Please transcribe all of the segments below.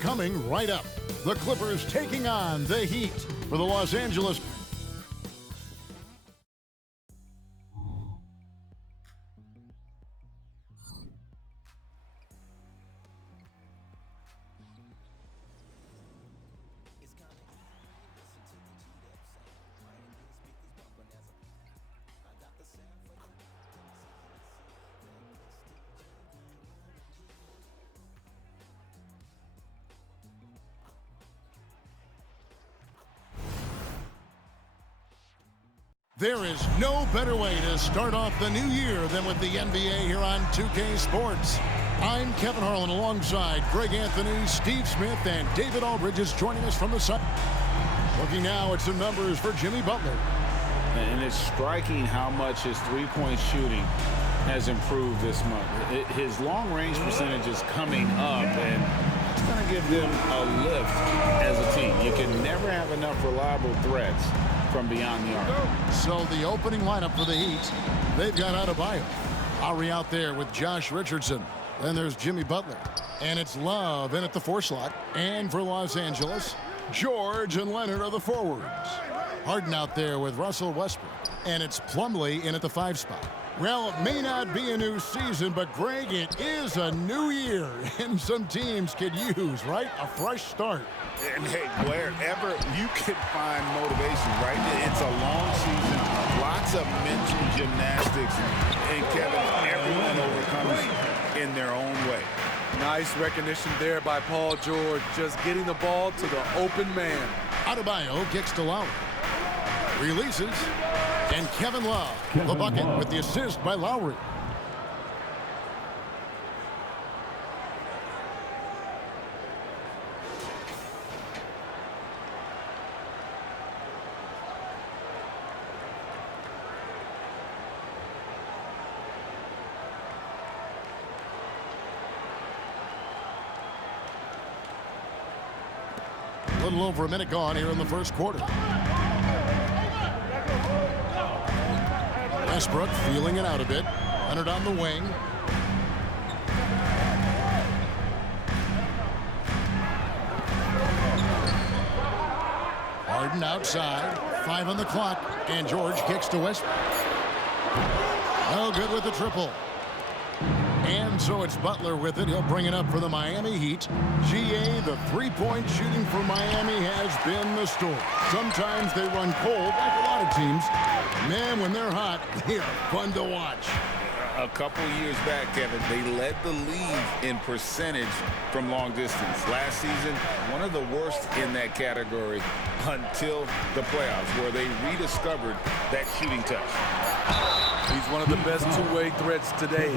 Coming right up, the Clippers taking on the Heat for the Los Angeles. There is no better way to start off the new year than with the NBA here on 2K Sports. I'm Kevin Harlan alongside Greg Anthony, Steve Smith, and David Aldridge is joining us from the side. Looking now at some numbers for Jimmy Butler. And it's striking how much his three-point shooting has improved this month. His long-range percentage is coming up, and it's going to give them a lift as a team. You can never have enough reliable threats from beyond the arc. So the opening lineup for the Heat, they've got Adebayo. Ari out there with Josh Richardson. Then there's Jimmy Butler. And it's Love in at the 4 slot. And for Los Angeles, George and Leonard are the forwards. Harden out there with Russell Westbrook. And it's Plumlee in at the 5 spot. Well, it may not be a new season, but Greg, it is a new year. And some teams could use, right, a fresh start. And hey, wherever you can find motivation, right? It's a long season, lots of mental gymnastics, and Kevin, everyone overcomes in their own way. Nice recognition there by Paul George, just getting the ball to the open man. Adebayo kicks to Lowry. Releases, and Kevin Love, the bucket with the assist by Lowry. A little over a minute gone here in the first quarter. Westbrook feeling it out a bit. Leonard on the wing. Harden outside. 5 on the clock. And George kicks to Westbrook. No good with the triple. And so it's Butler with it. He'll bring it up for the Miami Heat. GA, the three-point shooting for Miami has been the story. Sometimes they run cold, like a lot of teams. Man, when they're hot, they are fun to watch. A couple years back, Kevin, they led the league in percentage from long distance. Last season, one of the worst in that category until the playoffs, where they rediscovered that shooting touch. He's one of the best two-way threats today.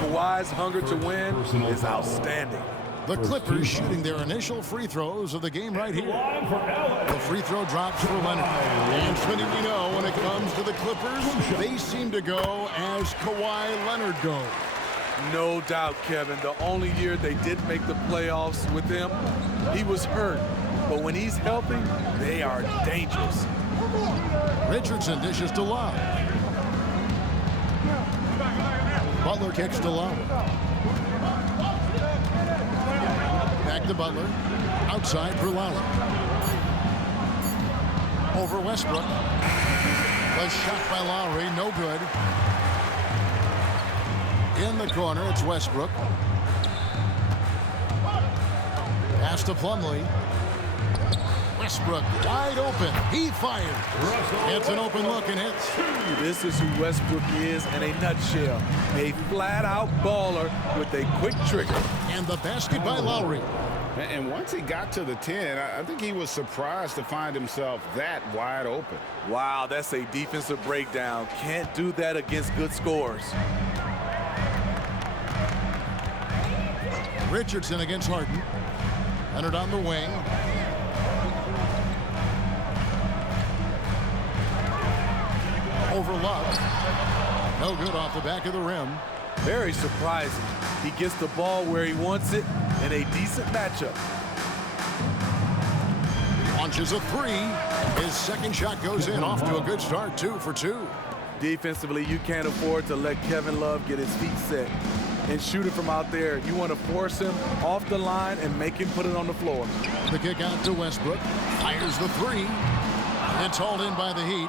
Kawhi's hunger to win is outstanding. The Clippers shooting their initial free throws of the game right here. The free throw drops for Leonard. And Smitty, we know when it comes to the Clippers, they seem to go as Kawhi Leonard goes. No doubt, Kevin. The only year they didn't make the playoffs with him, he was hurt. But when he's healthy, they are dangerous. Richardson dishes to Love. Butler kicks to Love. Back to Butler. Outside for Lowry. Over Westbrook. Was shot by Lowry. No good. In the corner, it's Westbrook. Pass to Plumlee. Westbrook wide open. He fires. It's an open look and hits. This is who Westbrook is in a nutshell. A flat-out baller with a quick trigger. And the basket by Lowry. And once he got to the 10, I think he was surprised to find himself that wide open. Wow, that's a defensive breakdown. Can't do that against good scorers. Richardson against Harden. Leonard on the wing. Over Love. No good off the back of the rim. Very surprising. He gets the ball where he wants it in a decent matchup. Launches a three. His second shot goes in. Off to a good start. 2 for 2. Defensively, you can't afford to let Kevin Love get his feet set. and shoot it from out there. You want to force him off the line and make him put it on the floor. The kick out to Westbrook. Fires the three. It's hauled in by the Heat.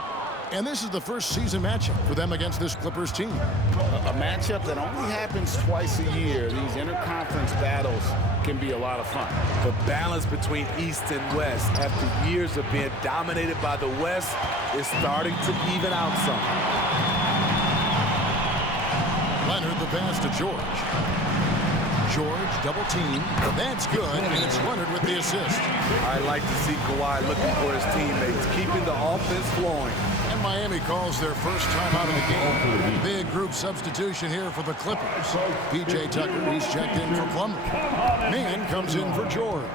And this is the first season matchup for them against this Clippers team. A matchup that only happens twice a year. These interconference battles can be a lot of fun. The balance between East and West after years of being dominated by the West is starting to even out some. Leonard the pass to George. George double team. That's good, and it's Leonard with the assist. I like to see Kawhi looking for his teammates, keeping the offense flowing. And Miami calls their first time out of the game. Big group substitution here for the Clippers. P.J. Tucker, he's checked in for Plumlee. Mann comes in for George.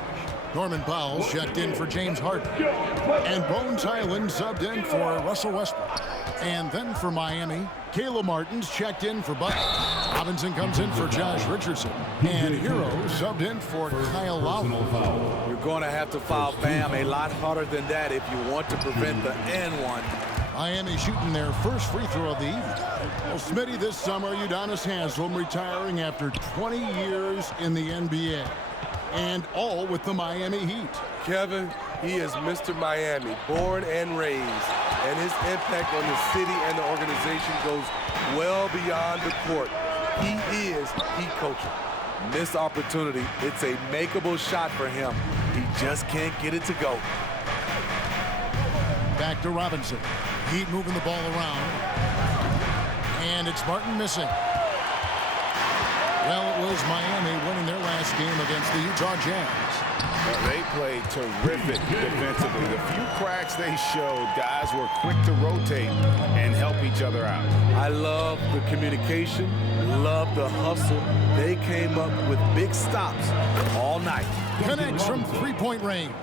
Norman Powell's checked in for James Harden. And Bones Highland subbed in for Russell Westbrook. And then for Miami, Caleb Martin's checked in for Butler. Robinson comes in for Josh Richardson. And Hero subbed in for Kyle Lowry. You're going to have to foul Bam a lot harder than that if you want to prevent the N1. Miami shooting their first free throw of the evening. Well, Smitty, this summer, Udonis Haslem retiring after 20 years in the NBA. And all with the Miami Heat. Kevin, he is Mr. Miami, born and raised. And his impact on the city and the organization goes well beyond the court. He is Heat coaching. Missed opportunity. It's a makeable shot for him. He just can't get it to go. Back to Robinson. Heat moving the ball around. And it's Martin missing. Well, it was Miami winning their last game against the Utah Jazz. Well, they played terrific defensively. The few cracks they showed, guys were quick to rotate and help each other out. I love the communication, love the hustle. They came up with big stops all night. Connects from three-point range.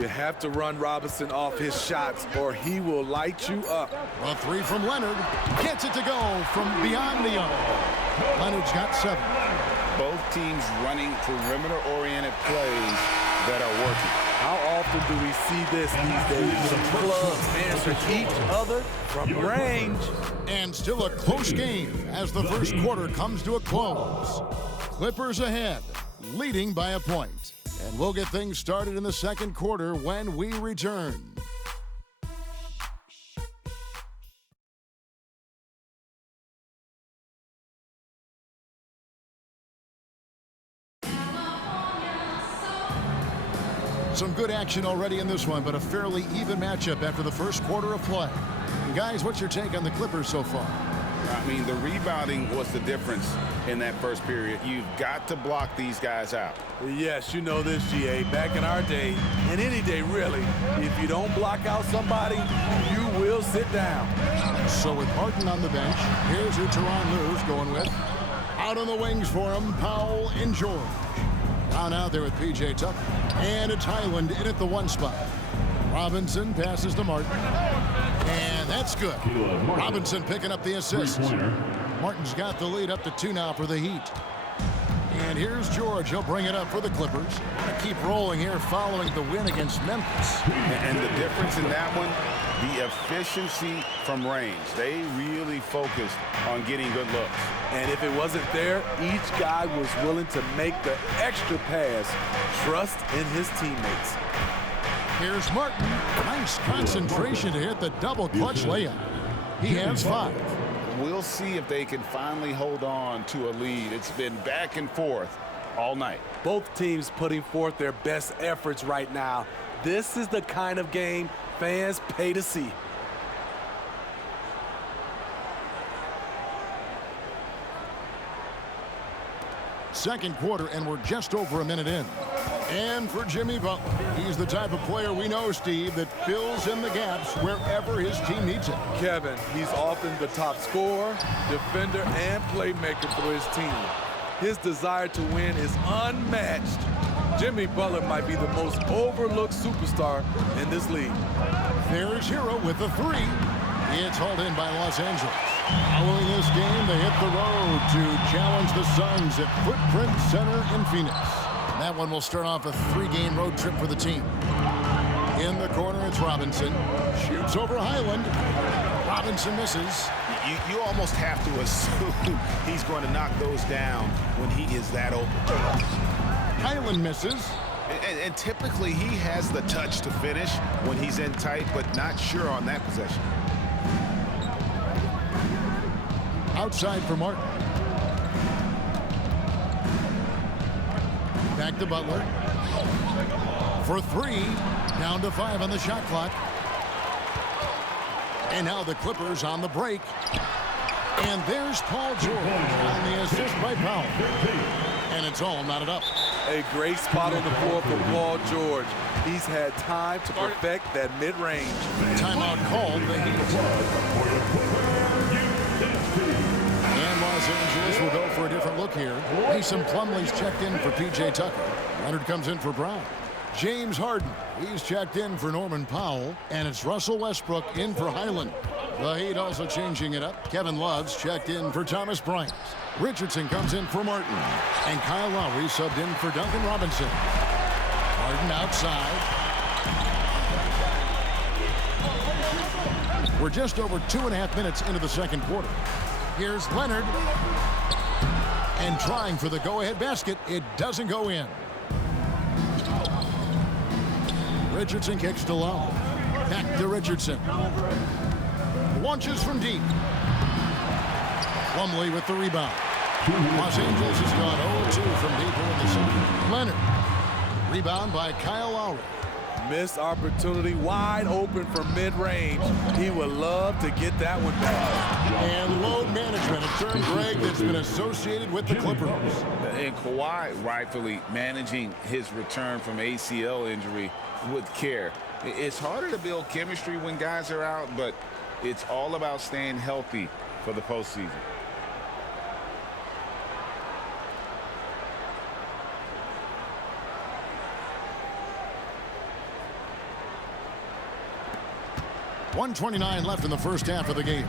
You have to run Robinson off his shots or he will light you up. A three from Leonard. Gets it to go from beyond the arc. Leonard's got 7. Both teams running perimeter-oriented plays that are working. How often do we see this these days? Some clubs answer each other from range. And still a close game as the first quarter comes to a close. Clippers ahead, leading by a point. And we'll get things started in the second quarter when we return. Some good action already in this one, but a fairly even matchup after the first quarter of play. And guys, what's your take on the Clippers so far? I mean, the rebounding was the difference in that first period. You've got to block these guys out. Yes, you know this, GA. Back in our day, and any day really, if you don't block out somebody, you will sit down. So with Harden on the bench, here's who Tyronn Lue's going with. Out on the wings for him, Powell and George. Down out there with P.J. Tucker. And it's Highland in at the 1 spot. Robinson passes to Martin. And that's good. Robinson picking up the assist. Martin's got the lead up to 2 now for the Heat. And here's George. He'll bring it up for the Clippers. Keep rolling here following the win against Memphis. And the difference in that one, the efficiency from range. They really focused on getting good looks. And if it wasn't there, each guy was willing to make the extra pass. Trust in his teammates. Here's Martin. Nice concentration to hit the double clutch layup. He has 5. We'll see if they can finally hold on to a lead. It's been back and forth all night. Both teams putting forth their best efforts right now. This is the kind of game fans pay to see. Second quarter, and we're just over a minute in. And for Jimmy Butler, he's the type of player we know, Steve, that fills in the gaps wherever his team needs it. Kevin, he's often the top scorer, defender, and playmaker for his team. His desire to win is unmatched. Jimmy Butler might be the most overlooked superstar in this league. There's Hero with the 3. It's hauled in by Los Angeles. Following this game, they hit the road to challenge the Suns at Footprint Center in Phoenix. And that one will start off a 3-game road trip for the team. In the corner, it's Robinson. Shoots over Highland. Robinson misses. You almost have to assume he's going to knock those down when he is that open. Highland misses. And typically he has the touch to finish when he's in tight, but not sure on that possession. Outside for Martin. Back to Butler. For three. Down to 5 on the shot clock. And now the Clippers on the break. And there's Paul George on the assist by Powell. And it's all knotted up. A great spot on the floor for Paul George. He's had time to perfect that mid-range. Timeout called. The Heat. And Los Angeles will go for a different look here. Mason Plumlee's checked in for P.J. Tucker. Leonard comes in for Brown. James Harden, he's checked in for Norman Powell. And it's Russell Westbrook in for Highland. The Heat also changing it up. Kevin Love's checked in for Thomas Bryant. Richardson comes in for Martin. And Kyle Lowry subbed in for Duncan Robinson. Harden outside. We're just over 2.5 minutes into the second quarter. Here's Leonard. And trying for the go-ahead basket. It doesn't go in. Richardson kicks to Lowe. Back to Richardson. Launches from deep. Plumlee with the rebound. Los Angeles has gone 0-2 from deep here in the second. Leonard. Rebound by Kyle Lowry. Missed opportunity, wide open for mid-range. He would love to get that one back. And load management, a term, Greg, that's been associated with the Clippers. And Kawhi rightfully managing his return from ACL injury with care. It's harder to build chemistry when guys are out, but it's all about staying healthy for the postseason. .129 left in the first half of the game.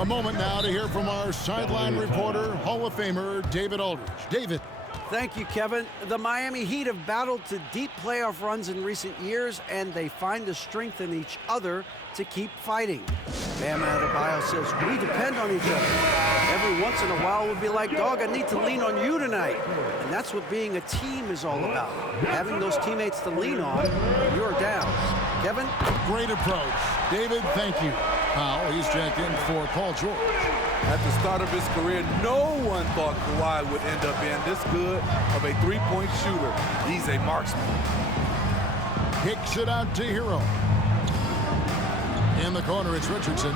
A moment now to hear from our sideline reporter, Hall of Famer David Aldridge. David. Thank you, Kevin. The Miami Heat have battled to deep playoff runs in recent years, and they find the strength in each other to keep fighting. Bam Adebayo says, we depend on each other. Every once in a while we'll be like, dog, I need to lean on you tonight. And that's what being a team is all about. Having those teammates to lean on, you're down. Kevin? Great approach. David, thank you. Powell, he's checked in for Paul George. At the start of his career, no one thought Kawhi would end up being this good of a three-point shooter. He's a marksman. Kicks it out to Hero. In the corner, it's Richardson.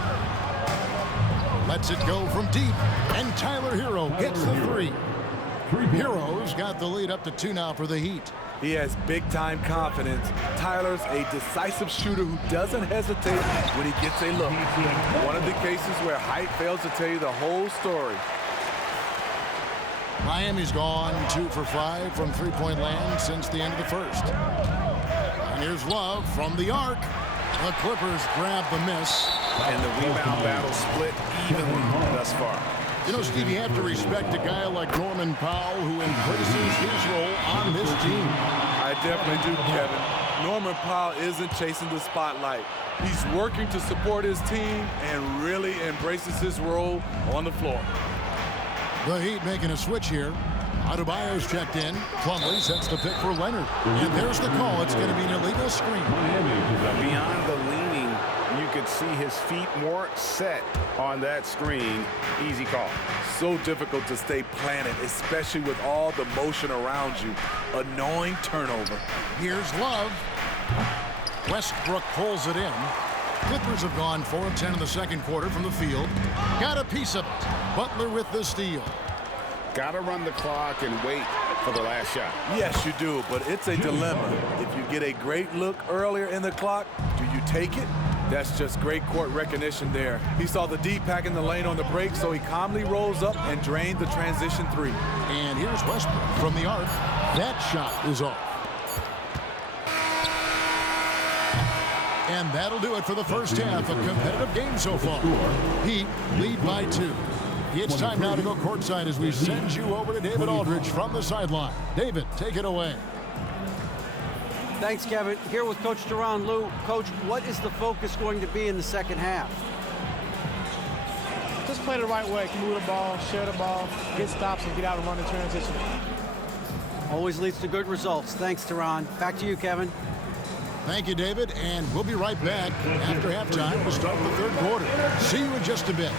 Lets it go from deep. And Tyler Hero gets the three. Hero's got the lead up to 2 now for the Heat. He has big-time confidence. Tyler's a decisive shooter who doesn't hesitate when he gets a look. One of the cases where height fails to tell you the whole story. Miami's gone 2 for 5 from three-point land since the end of the first. And here's Love from the arc. The Clippers grab the miss. And the rebound battle split evenly thus far. You know, Steve, you have to respect a guy like Norman Powell who embraces his role on this team. I definitely do, Kevin. Norman Powell isn't chasing the spotlight. He's working to support his team and really embraces his role on the floor. The Heat making a switch here. Adebayo's checked in. Plumlee sets the pick for Leonard. And there's the call. It's going to be an illegal screen. Beyond the leaning, you could see his feet more set on that screen. Easy call. So difficult to stay planted, especially with all the motion around you. Annoying turnover. Here's Love. Westbrook pulls it in. Clippers have gone 4 of 10 in the second quarter from the field. Got a piece of it. Butler with the steal. Got to run the clock and wait for the last shot. Yes, you do, but it's a dilemma. If you get a great look earlier in the clock, do you take it? That's just great court recognition there. He saw the D pack in the lane on the break, so he calmly rolls up and drained the transition three. And here's Westbrook from the arc. That shot is off. And that'll do it for the first half. A competitive game so far. Heat lead by 2. It's time now to go courtside as we send you over to David Aldridge from the sideline. David, take it away. Thanks, Kevin. Here with Coach Duran. Lou, Coach, what is the focus going to be in the second half? just play the right way. Can move the ball, share the ball, get stops, and get out and run in transition. Always leads to good results. Thanks, Teron. Back to you, Kevin. Thank you, David, and we'll be right back after halftime to start the third quarter. See you in just a bit.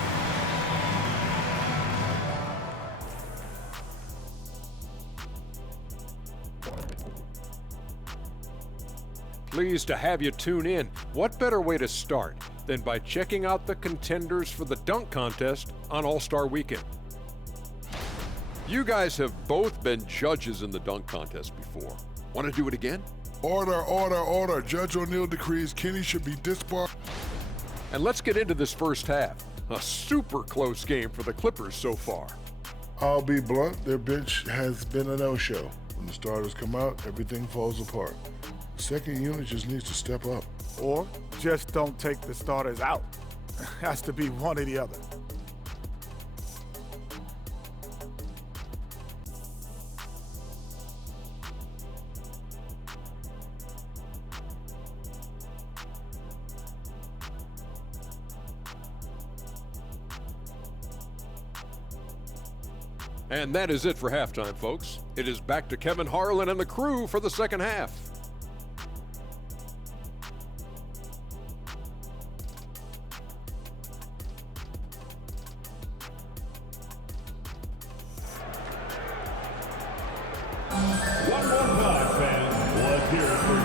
Pleased to have you tune in. What better way to start than by checking out the contenders for the dunk contest on All-Star Weekend? You guys have both been judges in the dunk contest before. Want to do it again? Order, order, order. Judge O'Neal decrees Kenny should be disbarred. And let's get into this first half. A super close game for the Clippers so far. I'll be blunt, their bench has been a no-show. When the starters come out, everything falls apart. The second unit just needs to step up. Or just don't take the starters out. Has to be one or the other. And that is it for halftime, folks. It is back to Kevin Harlan and the crew for the second half.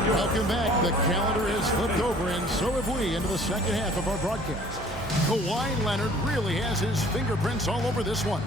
Welcome back. The calendar has flipped over, and so have we, into the second half of our broadcast. Kawhi Leonard really has his fingerprints all over this one.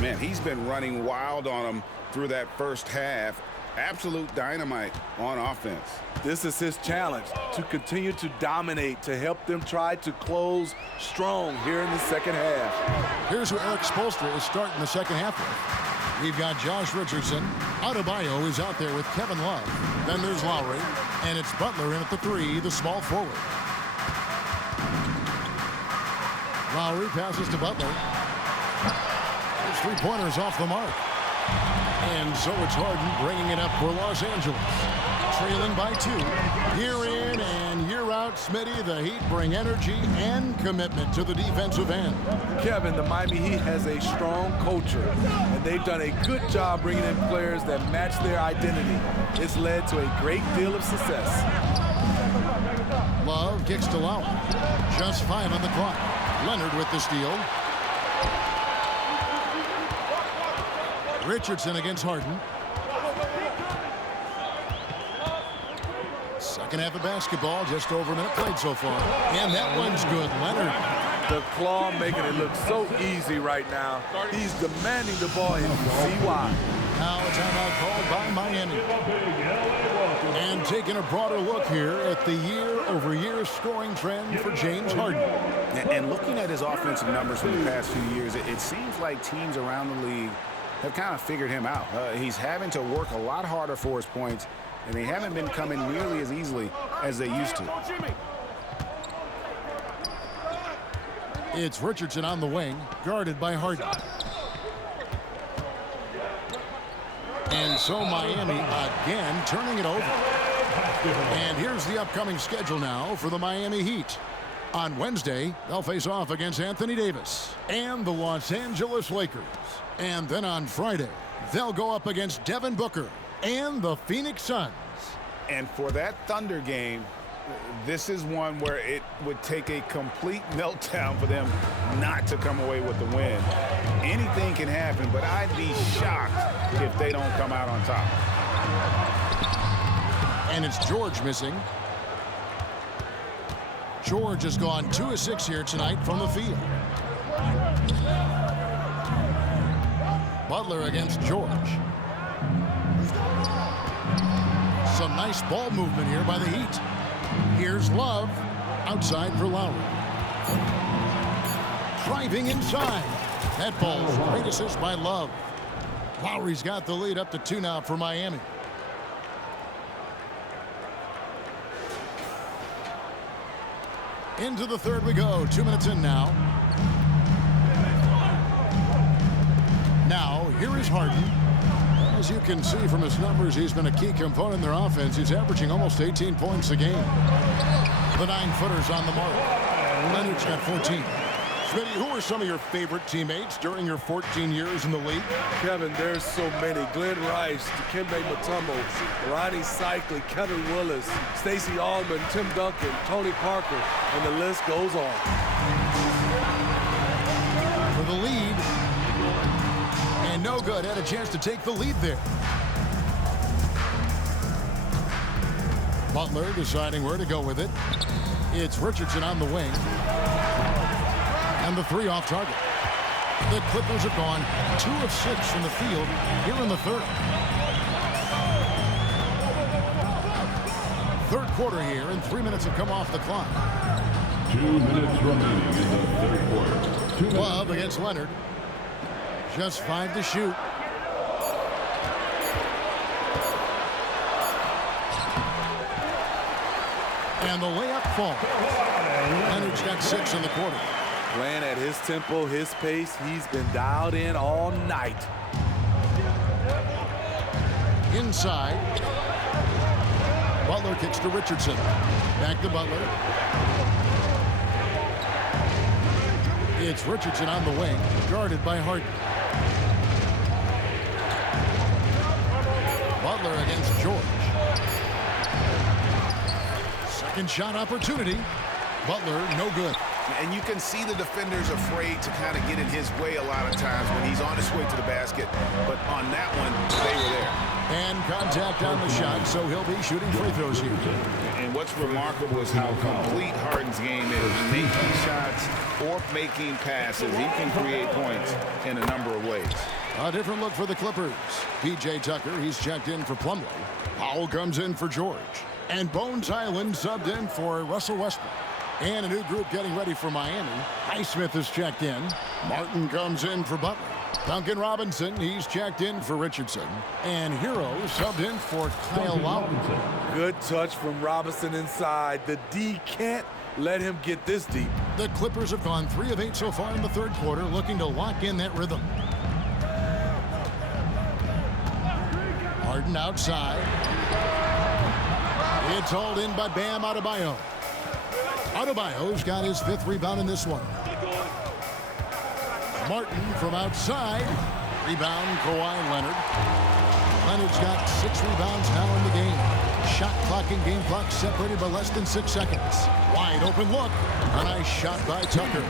Man, he's been running wild on them through that first half. Absolute dynamite on offense. This is his challenge, to continue to dominate, to help them try to close strong here in the second half. Here's who Eric Spoelstra is starting the second half with. We've got Josh Richardson. Adebayo is out there with Kevin Love. Then there's Lowry, and it's Butler in at the 3, the small forward. Lowry passes to Butler. His three-pointers off the mark. And so it's Harden bringing it up for Los Angeles. Trailing by 2. Year in and year out, Smitty, the Heat bring energy and commitment to the defensive end. Kevin, the Miami Heat has a strong culture, and they've done a good job bringing in players that match their identity. It's led to a great deal of success. Love kicks to Lowry. Just 5 on the clock. Leonard with the steal. Richardson against Harden. Second half of basketball, just over a minute played so far. And that one's good. Leonard. The claw making it look so easy right now. He's demanding the ball, and you see why. Now a timeout called by Miami. And taking a broader look here at the year-over-year scoring trend for James Harden. And looking at his offensive numbers from the past few years, it seems like teams around the league have kind of figured him out. He's having to work a lot harder for his points, and they haven't been coming nearly as easily as they used to. It's Richardson on the wing, guarded by Harden. And so Miami again turning it over. And here's the upcoming schedule now for the Miami Heat. On Wednesday, they'll face off against Anthony Davis and the Los Angeles Lakers. And then on Friday, they'll go up against Devin Booker and the Phoenix Suns. And for that Thunder game, this is one where it would take a complete meltdown for them not to come away with the win. Anything can happen, but I'd be shocked if they don't come out on top. And it's George missing. George has gone 2 of 6 here tonight from the field. Butler against George. Some nice ball movement here by the Heat. Here's Love outside for Lowry. Driving inside. That ball's great assist by Love. Lowry's got the lead up to 2 now for Miami. Into the third we go. 2 minutes in now. Now, here is Harden. As you can see from his numbers, he's been a key component in their offense. He's averaging almost 18 points a game. The 9-footers on the mark. Leonard's got 14. Smitty, who are some of your favorite teammates during your 14 years in the league? Kevin, there's so many. Glenn Rice, Dikembe Mutombo, Ronnie Cycli, Kevin Willis, Stacey Allman, Tim Duncan, Tony Parker, and the list goes on. For the lead. And no good. Had a chance to take the lead there. Butler deciding where to go with it. It's Richardson on the wing. And the three off target. The Clippers have gone 2 of 6 from the field here in the third. Third quarter here, and 3 minutes have come off the clock. 2 minutes remaining in the third quarter. Love against Leonard. Just 5 to shoot. And the layup falls. Leonard's got 6 in the quarter. Playing at his tempo, his pace, he's been dialed in all night. Inside. Butler kicks to Richardson. Back to Butler. It's Richardson on the wing, guarded by Harden. Butler against George. Second shot opportunity. Butler, no good. And you can see the defenders afraid to kind of get in his way a lot of times when he's on his way to the basket. But on that one, they were there. And contact on the shot, so he'll be shooting free throws here. And what's remarkable is how complete Harden's game is. Making shots or making passes, he can create points in a number of ways. A different look for the Clippers. P.J. Tucker, he's checked in for Plumlee. Powell comes in for George. And Bones Highland subbed in for Russell Westbrook. And a new group getting ready for Miami. Highsmith is checked in. Martin comes in for Butler. Duncan Robinson, he's checked in for Richardson. And Hero subbed in for Kyle Lowry. Good touch from Robinson inside. The D can't let him get this deep. The Clippers have gone 3 of 8 so far in the third quarter, looking to lock in that rhythm. Harden outside. It's hauled in by Bam Adebayo. Adebayo's got his 5th rebound in this one. Martin from outside. Rebound, Kawhi Leonard. Leonard's got 6 rebounds now in the game. Shot clock and game clock separated by less than 6 seconds. Wide open look. A nice shot by Tucker.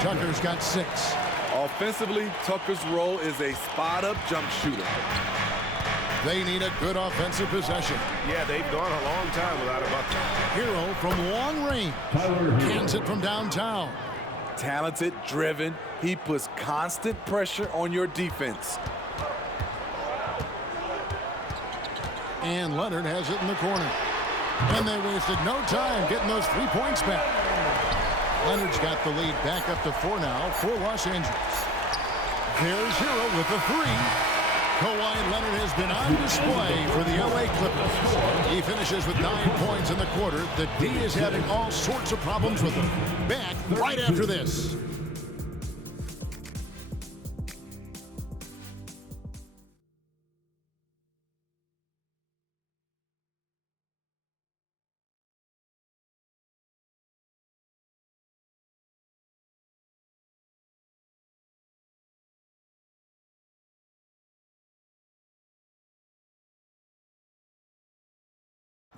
Tucker's got 6. Offensively, Tucker's role is a spot-up jump shooter. They need a good offensive possession. Yeah, they've gone a long time without a bucket. Hero from long range. Cans it from downtown. Talented, driven. He puts constant pressure on your defense. And Leonard has it in the corner. And they wasted no time getting those 3 points back. Leonard's got the lead back up to 4 now for Los Angeles. There's Hero with the 3. Kawhi Leonard has been on display for the LA Clippers. He finishes with 9 points in the quarter. The D is having all sorts of problems with him. Back right after this.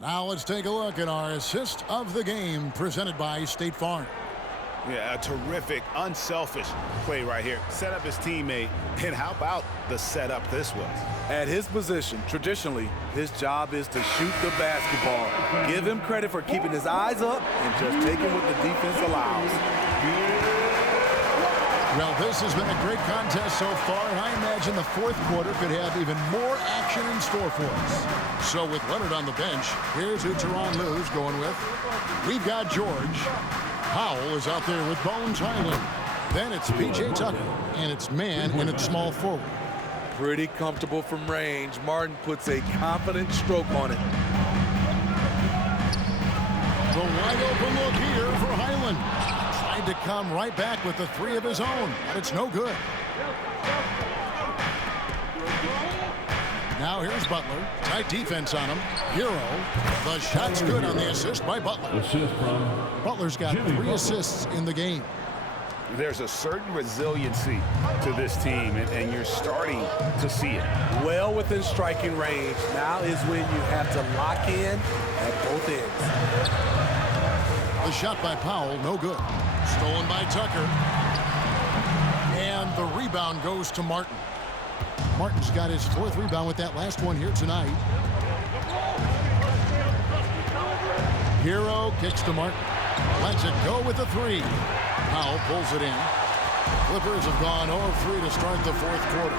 Now let's take a look at our assist of the game presented by State Farm. Yeah, a terrific, unselfish play right here. Set up his teammate, and how about the setup this was? At his position, traditionally, his job is to shoot the basketball. Give him credit for keeping his eyes up and just taking what the defense allows. Well, this has been a great contest so far, and I imagine the fourth quarter could have even more action in store for us. So with Leonard on the bench, here's who Tyronn Lue's going with. We've got George. Powell is out there with Bones Highland. Then it's P.J. Tucker, and it's man and it's small forward. Pretty comfortable from range. Martin puts a confident stroke on it. The wide open look here for Highland. Tried to come right back with the 3 of his own, but it's no good. Now here's Butler. Tight defense on him. Hero. The shot's good on the assist by Butler. Assist from Butler's got 3 assists in the game. There's a certain resiliency to this team, and you're starting to see it. Well within striking range. Now is when you have to lock in at both ends. The shot by Powell, no good. Stolen by Tucker. And the rebound goes to Martin. Martin's got his 4th rebound with that last one here tonight. Hero kicks to Martin. Lets it go with the 3. Powell pulls it in. Clippers have gone 0-3 to start the 4th quarter.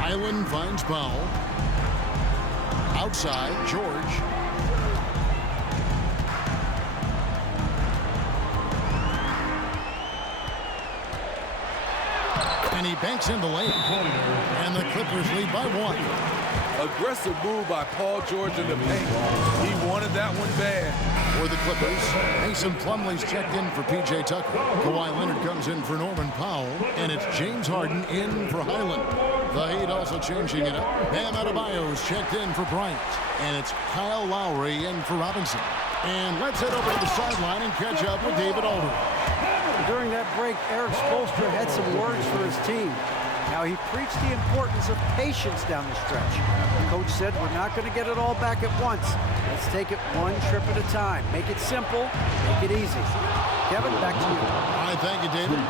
Highland finds Powell. Outside, George. And he banks in the lane. And the Clippers lead by 1. Aggressive move by Paul George in the paint. He wanted that one bad. For the Clippers, Mason Plumlee's checked in for P.J. Tucker. Kawhi Leonard comes in for Norman Powell. And it's James Harden in for Highland. The Heat also changing it up. Bam Adebayo's checked in for Bryant. And it's Kyle Lowry in for Robinson. And let's head over to the sideline and catch up with David Aldridge. During that break, Eric Spoelstra had some words for his team. Now, he preached the importance of patience down the stretch. The coach said, we're not going to get it all back at once. Let's take it one trip at a time. Make it simple, make it easy. Kevin, back to you. All right, thank you, David.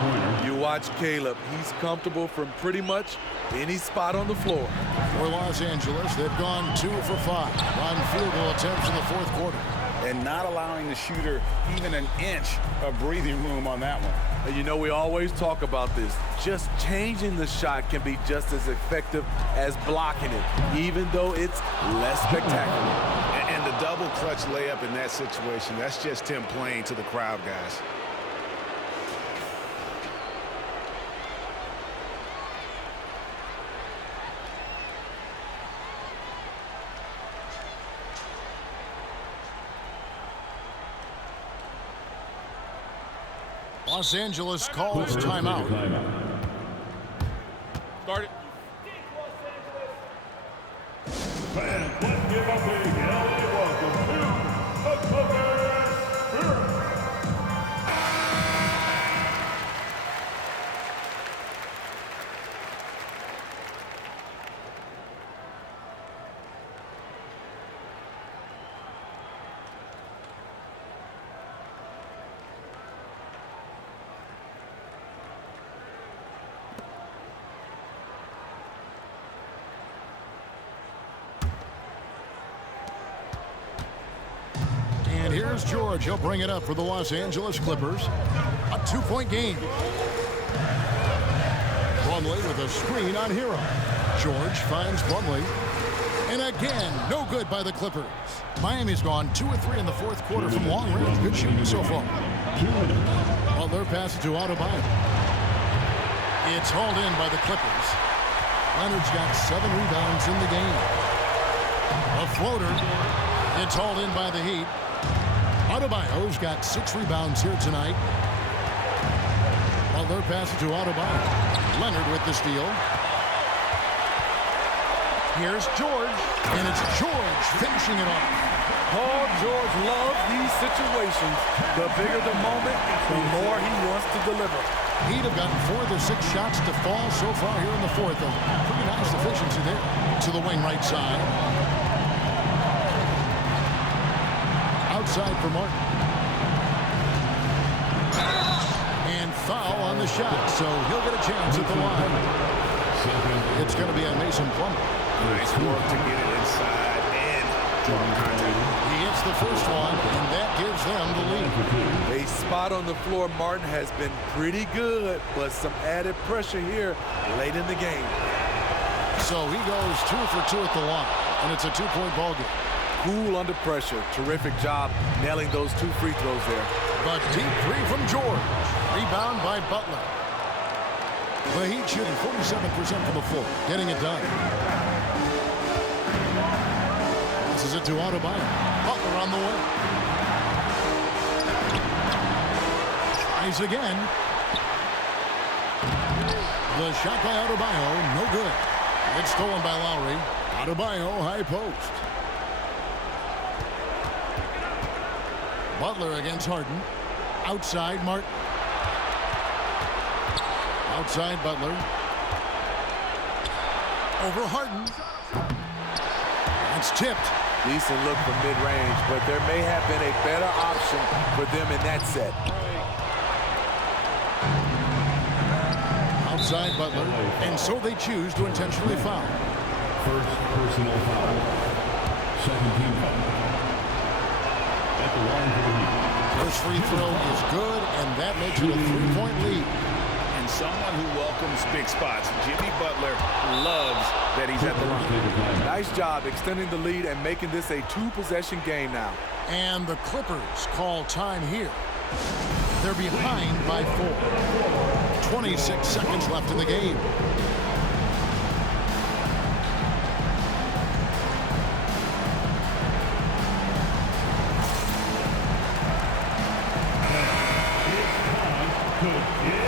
You watch Caleb. He's comfortable from pretty much any spot on the floor. For Los Angeles, they've gone 2 for 5 on field goal attempts in the 4th quarter. And not allowing the shooter even an inch of breathing room on that one. And you know, we always talk about this. Just changing the shot can be just as effective as blocking it, even though it's less spectacular. And the double clutch layup in that situation, that's just him playing to the crowd, guys. Los Angeles calls timeout. Start it. Fans, let's give a big LA welcome to the Clippers Spirit. And here's George. He'll bring it up for the Los Angeles Clippers. A 2-point game. Plumlee with a screen on Hero. George finds Plumlee. And again, no good by the Clippers. Miami's gone 2 of 3 in the 4th quarter from long range. Good shooting so far. Butler passes to Adebayo. It's hauled in by the Clippers. Leonard's got 7 rebounds in the game. A floater. It's hauled in by the Heat. Adebayo's got 6 rebounds here tonight. Butler passes to Adebayo. Leonard with the steal. Here's George, and it's George finishing it off. Paul George loves these situations. The bigger the moment, the more he wants to deliver. He'd have gotten 4 of the 6 shots to fall so far here in the 4th. A pretty nice efficiency there. To the wing right side. Outside for Martin. And foul on the shot, so he'll get a chance at the line. It's going to be on Mason Plumlee. Nice work to get it inside and draw contact. He hits the first one, and that gives them the lead. A spot on the floor, Martin has been pretty good, but some added pressure here late in the game. So he goes 2 for 2 at the line, and it's a 2-point ball game. Cool under pressure. Terrific job nailing those 2 free throws there. But deep 3 from George. Rebound by Butler. The Heat shooting 47% from the floor, getting it done. This is it to Adebayo. Butler on the way. Tries again. The shot by Adebayo, no good. It's stolen by Lowry. Adebayo, high post. Butler against Harden. Outside, Martin. Outside Butler. Over Harden. It's tipped. Decent look from mid-range, but there may have been a better option for them in that set. Outside Butler. And so they choose to intentionally foul. First personal foul. Second team foul. At the line for the Heat. First free throw is good, and that makes it a 3-point lead. And someone who welcomes big spots. Jimmy Butler loves that he's at the line. Nice job extending the lead and making this a two-possession game now. And the Clippers call time here. They're behind by 4. 26 seconds left in the game. To get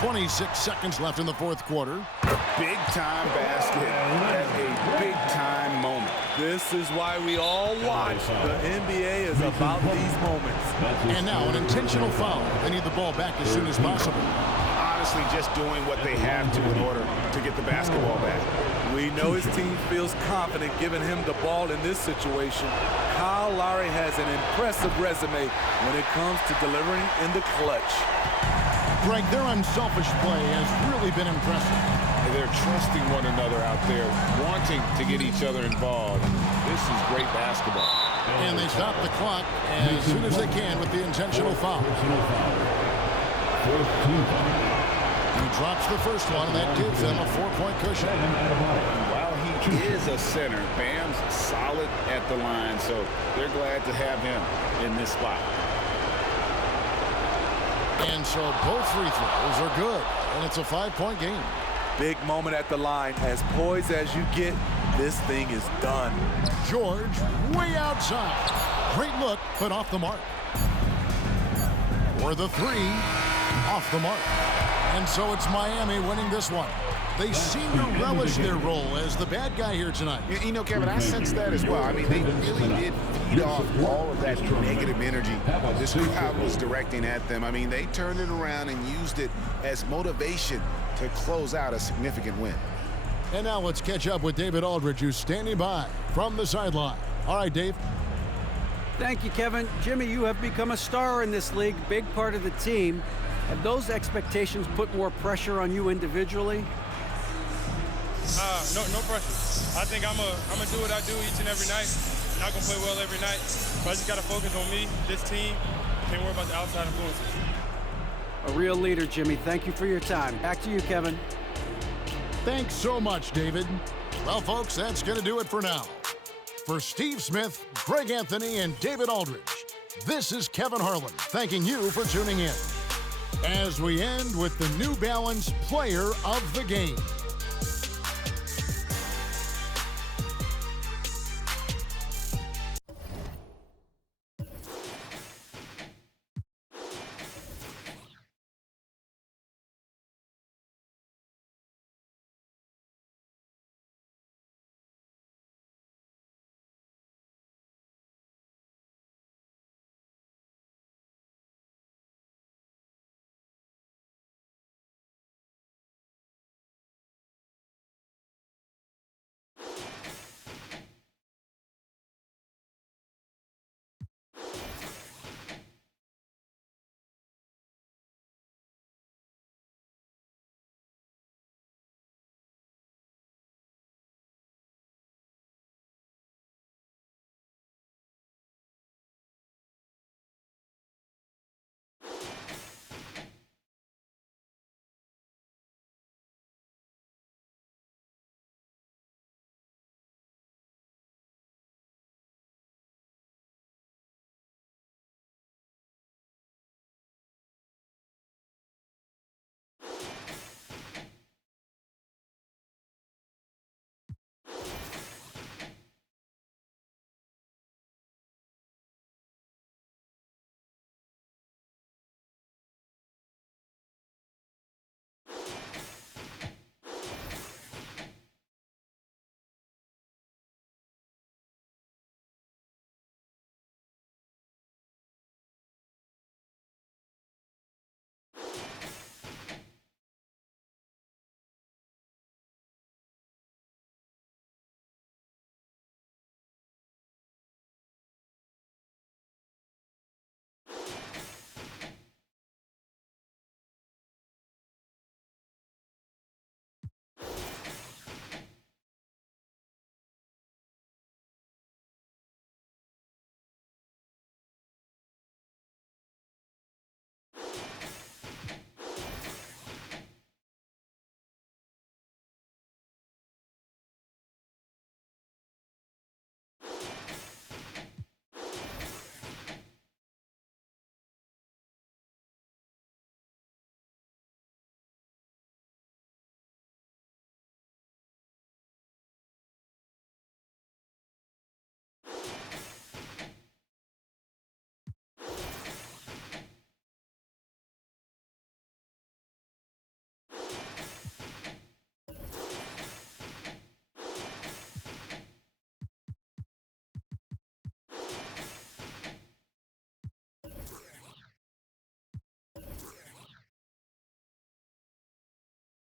26 seconds left in the fourth quarter. Big-time basket at a big-time moment. This is why we all watch. The NBA is about these moments. And now an intentional foul. They need the ball back as soon as possible. Honestly, just doing what they have to in order to get the basketball back. We know his team feels confident giving him the ball in this situation. Kyle Lowry has an impressive resume when it comes to delivering in the clutch. Greg, their unselfish play has really been impressive. They're trusting one another out there, wanting to get each other involved. This is great basketball. And they stop the clock as soon as they can with the intentional foul. He drops the first one, and that gives them a 4-point cushion. While he is a center, Bam's solid at the line, so they're glad to have him in this spot. And so both free throws are good, and it's a 5-point game. Big moment at the line. As poised as you get, this thing is done. George way outside. Great look, but off the mark. For the three, off the mark. And so it's Miami winning this one. They seem to relish their role as the bad guy here tonight. You know, Kevin, I sense that as well. I mean, they really did feed off all of that negative energy this crowd was directing at them. I mean, they turned it around and used it as motivation to close out a significant win. And now let's catch up with David Aldridge, who's standing by from the sideline. All right, Dave. Thank you, Kevin. Jimmy, you have become a star in this league, big part of the team. Have those expectations put more pressure on you individually? No pressure. I think I'm gonna do what I do each and every night. I'm not gonna play well every night, but I just gotta focus on me, this team. Can't worry about the outside influences. A real leader, Jimmy. Thank you for your time. Back to you, Kevin. Thanks so much, David. Well, folks, that's going to do it for now. For Steve Smith, Greg Anthony, and David Aldridge, this is Kevin Harlan thanking you for tuning in. As we end with the New Balance Player of the Game.